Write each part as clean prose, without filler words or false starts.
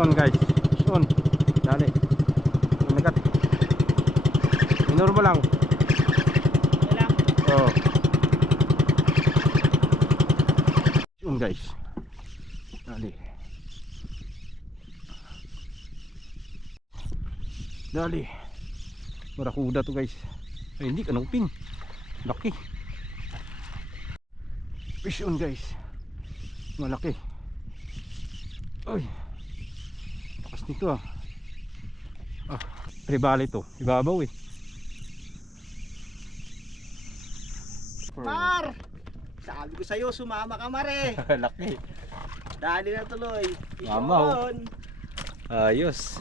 on guys, fish on. Dali. Nagat. Minor mo lang. Wala. Oo. Fish on guys. Dali. Dali. Barakuda to guys. Ay hindi, kanuping. Laki. Fish on guys. Malaki. Ay. Lakas nito ah. Ah, tribali to. Ibabaw eh. Mar! Sabi ko sa'yo, sumama ka mare. Laki. Dali na tuloy. Mamaw. Yun. Ayos.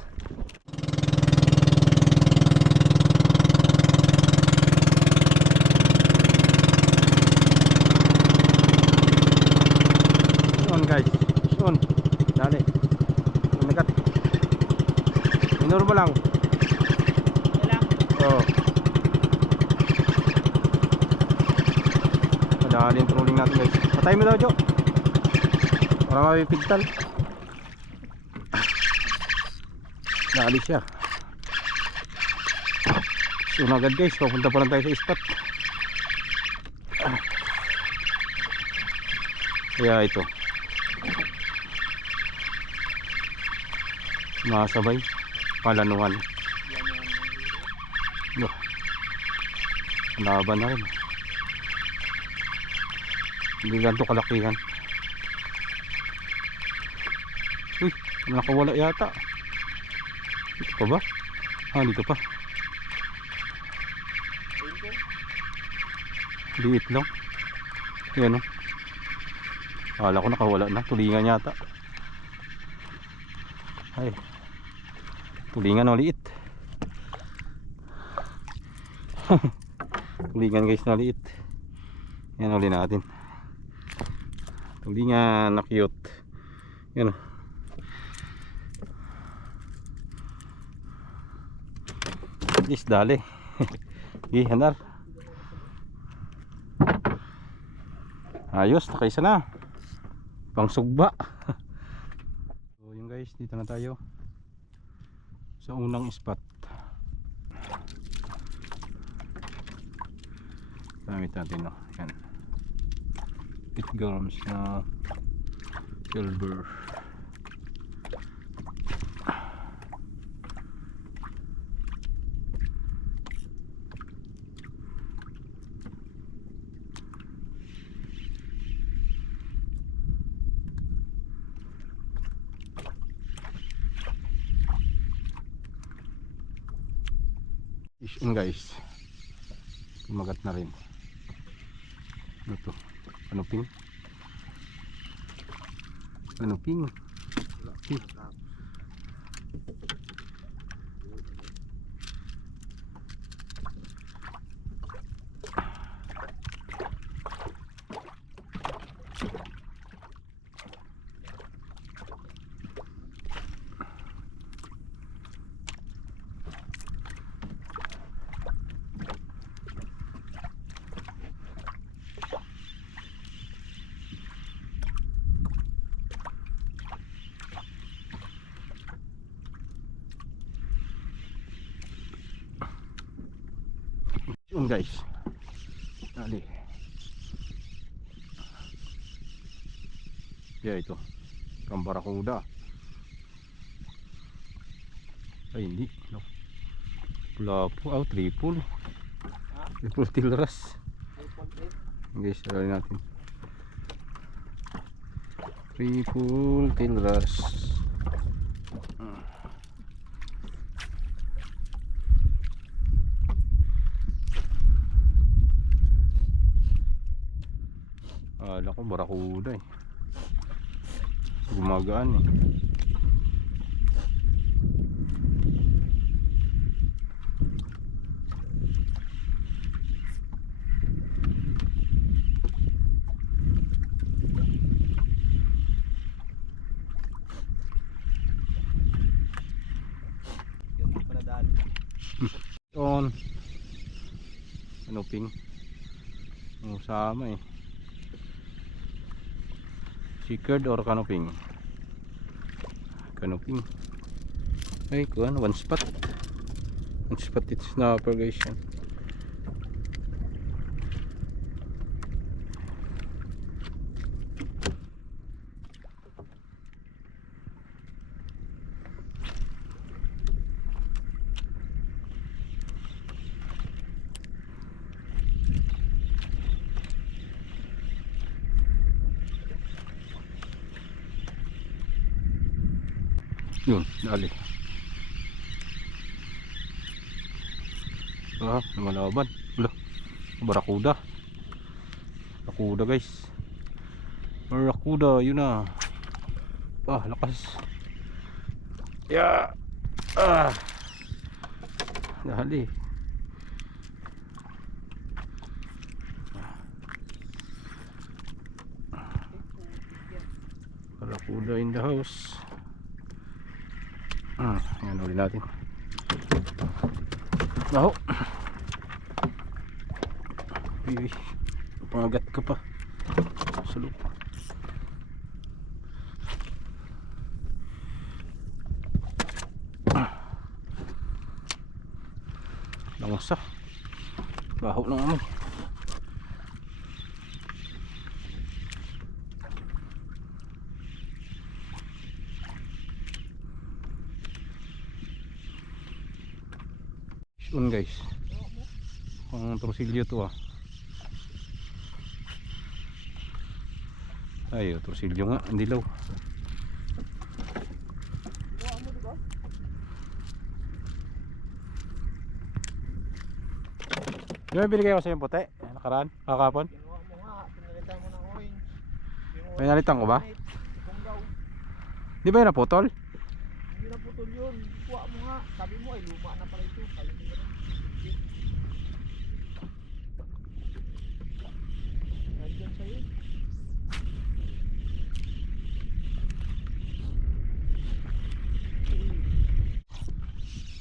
On guys, on. Dali. Nagat. Minor mo lang. Wala. Oo. Dali yung trolling natin guys. Patay mo daw Jo. Para mapipigtal. Dali siya. Soon agad guys, papunta pa lang tayo sa spot. Kaya ito masabay palanuhan. Laban na rin. Hindi ganito kalakihan. Uy, nakawala yata. Dito pa ba? Ah, dito pa. Liit lang. Yan o. Akala ko nakawala na. Tulingan yata. Ay, tulingan o liit. Tulingan guys na liit. Yan uli natin. Tulingan na cute. Yan o. Is dali. Gihanar. Ayos, nakaisa na. Pang sugba. So yun guys, dito na tayo sa unang spot. Gamit natin no. Yan. Pitgums na silver. Fish on guys. Kumagat na rin. Ano to? Kanuping? Kanuping? Laki. Yun guys. Dali. Yeah, ito. Ang barakuda. Ay hindi no. Pula po. Oh, triple. Triple tilras. Guys, alin natin. Triple tilras. Akala ko barakuda eh. Gumagaan eh. Ganito pala dali. On. Kanuping. Sama eh. Chickered or kanuping? kanuping. Ay kuan, one spot it's snapper guys yan. Yun, dali. Lumalaban. Wala, barakuda. Barakuda guys. Barakuda, yun na. Lakas. Ya. Dali. Barakuda in the house. Yan ulit natin. Baho. Uy, pangagat ka pa. Sulok. Langsa. Baho ng amoy. Yun guys, ang torsilyo to ay torsilyo nga, ang dilaw. Yung may binigay ko sa yung puti nakaraan, kakapon. Ginawa mo nga, pinalitan mo ng orange. May nalitan ko ba? Di ba yun naputol? Hindi na putol yun. Kuha mo nga. Sabi mo ay luma na pala ito. Kaya hindi na. Nandiyan sa'yo.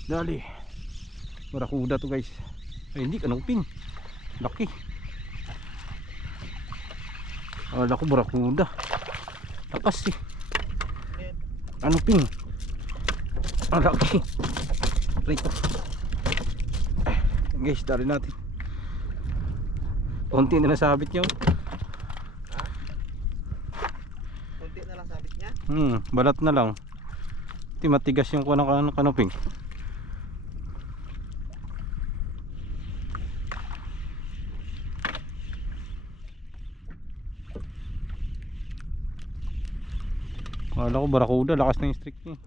Dali. Barakuda to guys. Ay hindi, kanuping. Laki. Wala ko barakuda. Lakas eh. Kanuping. Ang laki. Rito. Guys, dali natin. Konti na nasabit yun. Kunti na lang sabit niya. Balat na lang. Hindi matigas yung kanuping. Wala ko barakuda, lakas na yung streak niya.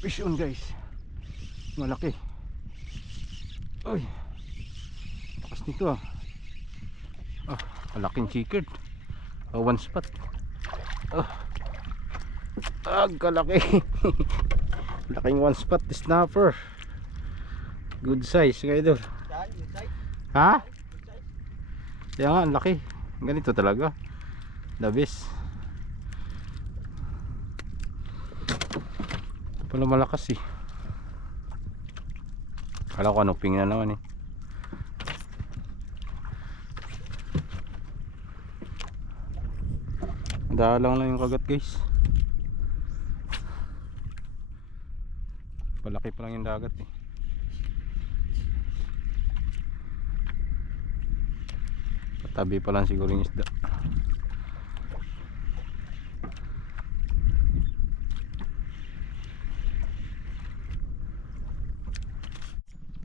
Fish on guys, malaki. Uy, lakas nito malaking chikard. One spot. Kalaki. Laking one spot snapper. Good size guys idol. Saan? Yung side? Ha? Yung side? Kaya nga ang laki. Ganito talaga. The best. Pala malakas eh. Kala ko kanuping na naman eh. Dalang lang yung kagat guys. Palaki pa lang yung dagat eh. Patabi pa lang siguro yung isda.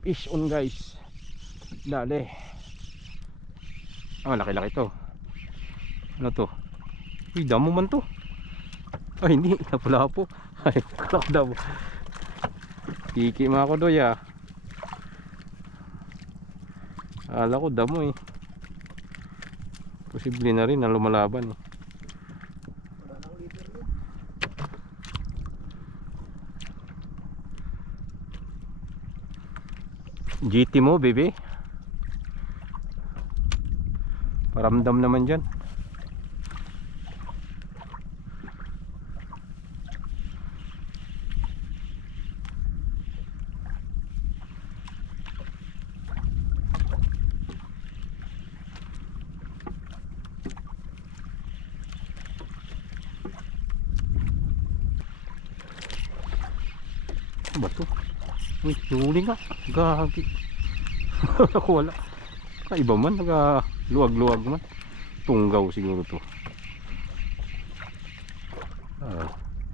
Fish on guys. Dali. Laki-laki to. Ano to? Uy, damo man to. Ay hindi, napula po. Ay, kalak damo. Tiki mga kodoy Akala ko damo eh. Posible na rin na lumalaban eh. Wala nang leader yun. GT mo, baby. Paramdam naman dyan. Ano ba to? Uy, huli nga. Gagi. Wala. Iba man, luwag-luwag man. Tunggaw siguro to.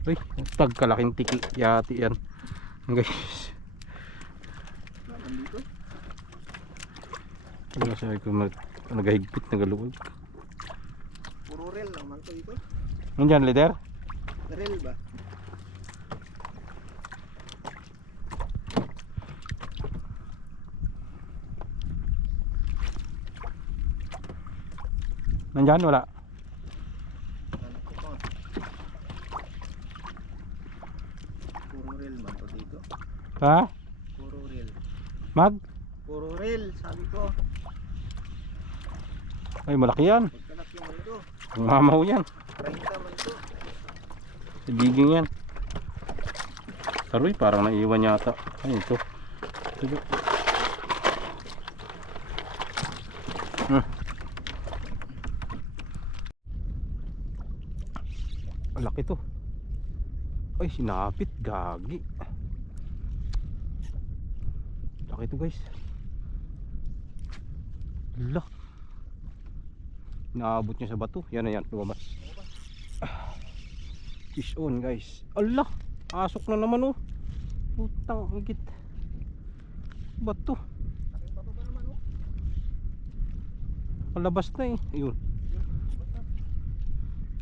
Uy, tagkalaking tiki. Yati yan. Guys. Nandito. Ano sabi ko nagahigpit, nagaluwag. Puro rel naman to ito. Nandyan, leader? Rel ba? Nandyan, wala. Ano ko pa? Puro rel man to dito. Ha? Puro rel. Mag? Puro rel, sabi ko. Ay, malaki yan. Pagkalaki mo ito. Ang mamaw yan. 30 man ito. Sa giging yan. Aroy, parang naiwan yata. Ay, ito. Ito. Laki to. Ay, sinapit. Gagi. Laki to, guys. Lak. Naabot niya sa bato. Yan na yan. Lumabas. Fish on, guys. Allah. Asok na naman, oh. Putang higit. Bato. Aking bato ba naman, oh? Palabas na eh. Ayun.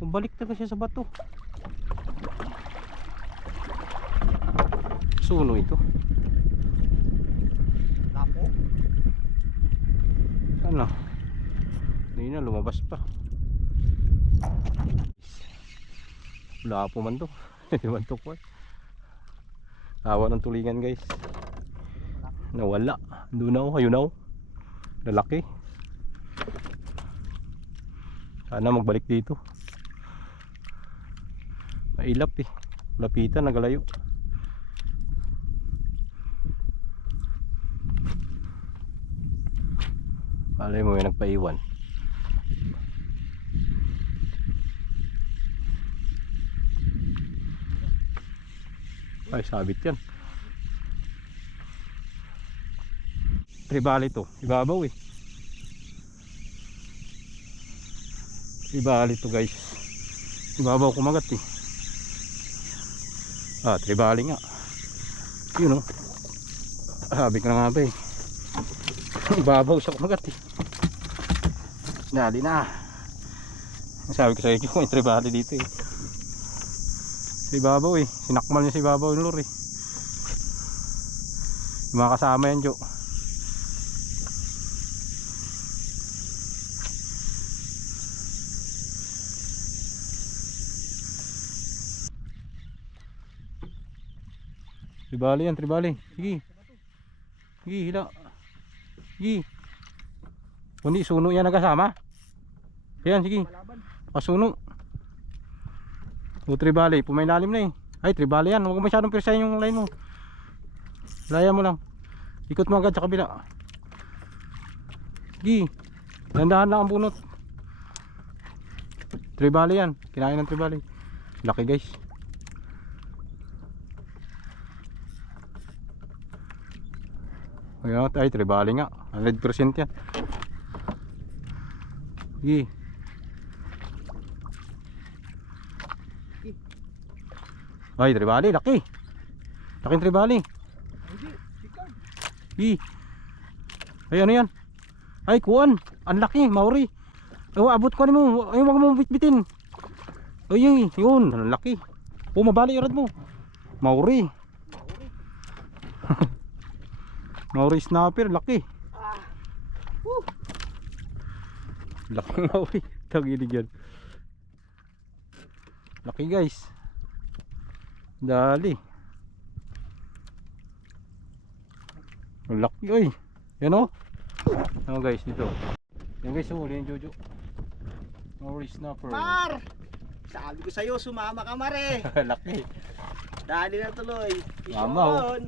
Bumalik na kasi sa bato. Suno ito. Lapo. Ano? Hindi na, lumabas pa. Wala po man to. Hindi man to po. Awa ng tulingan, guys. Nawala. Doon na, ayun na. Lalaki. Sana magbalik dito. Mailap eh. Lapitan, nagalayo. Malay mo, may nagpaiwan. Ay, sabit yan. Tribali to. Ibabaw eh. Tribali to, guys. Ibabaw kumagat eh. Ah, tribali nga. Yun oh. Sabi ko na nga ba eh. Ibabaw siya kumagat eh. Dali na. Sabi ko sa inyo, may tribali dito eh. Sa ibabaw eh. Sinakmal niya sa ibabaw yung lure eh. Yung mga kasama yan, Jo. Tribali yan, tribali. Sige. Sige, hila. Sige. Kundi, suno yan nagkasama. Ayan, sige. Pasuno. O, tribali. Pumailalim na eh. Ay, tribali yan. Huwag masyadong pirsahin yung line mo. Laya mo lang. Ikot mo agad sa kabila. Sige. Dandahan lang ang bunot. Tribali yan. Kinain ng tribali. Laki, guys. Ayan, ay tribali nga. 100% yan. Sige. Ay, tribali, laki. Laking tribali. Hindi, sikad. Sige. Ay, ano yan? Ay, kuwan. Ang laki, maori. Ay, abot ko mo. Ay, wag mo bitbitin. Ay, yun. Ang laki. Oh, mabali yung rad mo. Maori. Maori snapper, laki. Laki maori. Tagilig yan. Laki, guys. Dali. Ang laki oy. Yan o. Ano guys dito. Yan guys, huli yung Jojo. Maury snapper. Mar! Sabi ko sa'yo, sumama ka mare. Laki. Dali na tuloy. Mama, oh. Yun.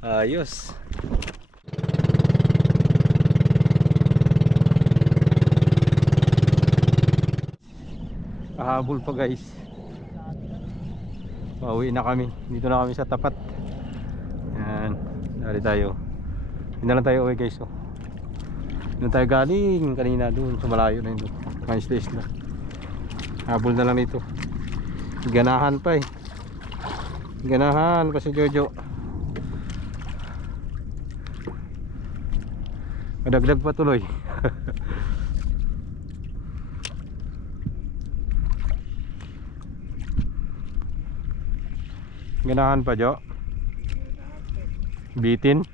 Ayos. Habol pa guys. Pauwi na kami. Dito na kami sa tapat. Yan. Dali tayo. Hindi na lang tayo uwi guys. Oh. Doon tayo galing kanina doon sa malayo na yun. Mga isla-isla. Habol na lang dito. Ganahan pa eh. Ganahan pa si Jojo. Madagdag pa tuloy. Ganahan pa Jo. Bitin.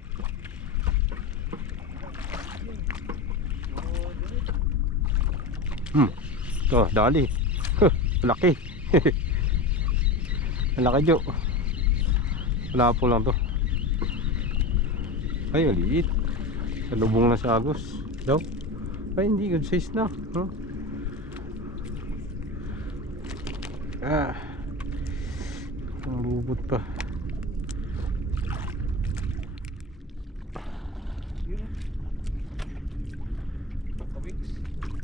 To, dali. Laki. Laki Jo. Wala po lang to. Ay, maliit. Salubong na sa agos. Daw. Ay, hindi. Good size na. Huh? Ah. Ang lubot pa.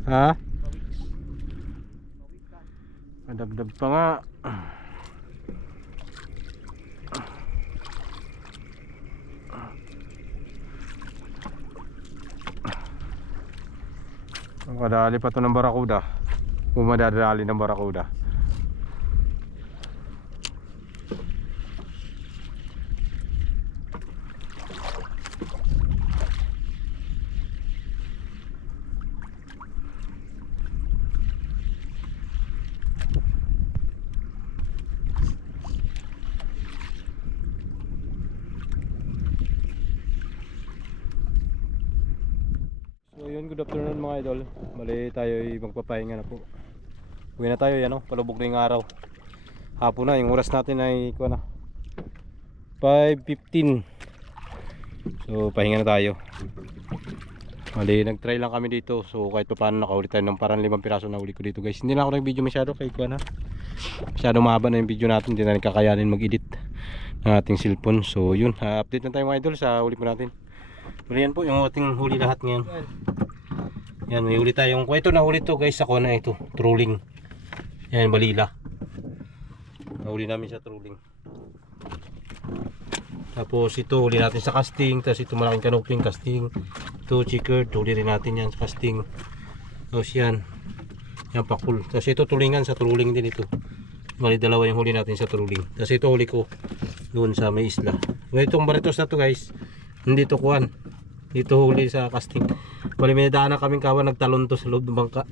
Ha? Madagdag pa nga. Kadali pa to ng barakuda. Pumadadali ng barakuda. So yun, good afternoon mga idol. Mali tayo magpapahinga na po. Uwi na tayo yan o, palubog na yung araw. Hapon na, yung oras natin ay kuha na 5:15. So pahinga na tayo. Mali, nag-try lang kami dito. So kahit pa paano nakahuli tayo ng parang 5 piraso na huli ko dito guys. Hindi na ako nag-video masyado kay kuha na. Masyado mahaba na yung video natin. Hindi na kakayanin mag-edit ng ating cellphone. So yun, update na tayo mga idol sa huli po natin. Muli yan po yung ating huli lahat ngayon. Yan, may huli tayong, ito na huli to guys, ako na ito, trolling. Yan, balila. Nahuli namin sa trolling. Tapos ito, huli natin sa casting. Tapos ito malaking kanuping casting. Ito chickered, huli rin natin yan sa casting. Tapos yan, yan pakul. Tapos ito tulingan sa trolling din ito. Bali dalawa yung huli natin sa trolling. Tapos ito huli ko doon sa may isla. Itong baritos na to guys, hindi to kuhan. Dito huli sa casting. Bali may daan na kaming kawan, nagtalon to sa loob ng bangka.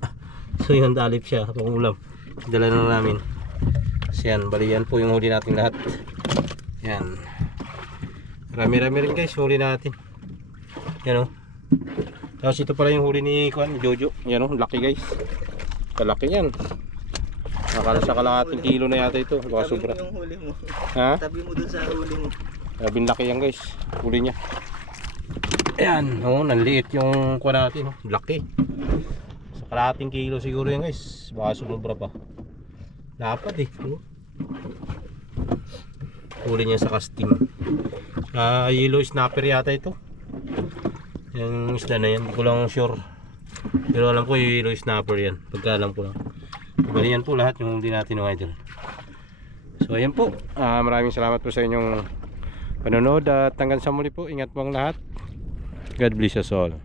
So yun, dalip siya pang ulam. Dala na namin. So yan, bali yan po yung huli natin lahat. Yan. Rami-rami rin guys, huli natin. Yan o. Tapos ito pala yung huli ni Kuan, Jojo. Yan o, laki guys. Kalaki yan. Nakala sa kalahating kilo na yata ito. Baka sobra. Tabi mo yung huli mo. Ha? Tabi mo dun sa huli mo. Sabing laki yan guys, huli niya. Ayan, oh, nanliit yung kuha natin, oh. Laki. Sa kalahating kilo siguro yan guys. Baka sumubra pa. Dapat eh, oh. Huli niya sa casting. Yellow snapper yata ito. Yung isda na yan, hindi ko lang sure. Pero alam ko yung yellow snapper yan. Pagka alam ko lang. Bali yan po lahat yung huli natin mga idol. So ayan po, maraming salamat po sa inyong panonood at hanggang sa muli po. Ingat po ang lahat. God bless us all.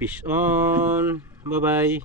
Peace on. Bye bye.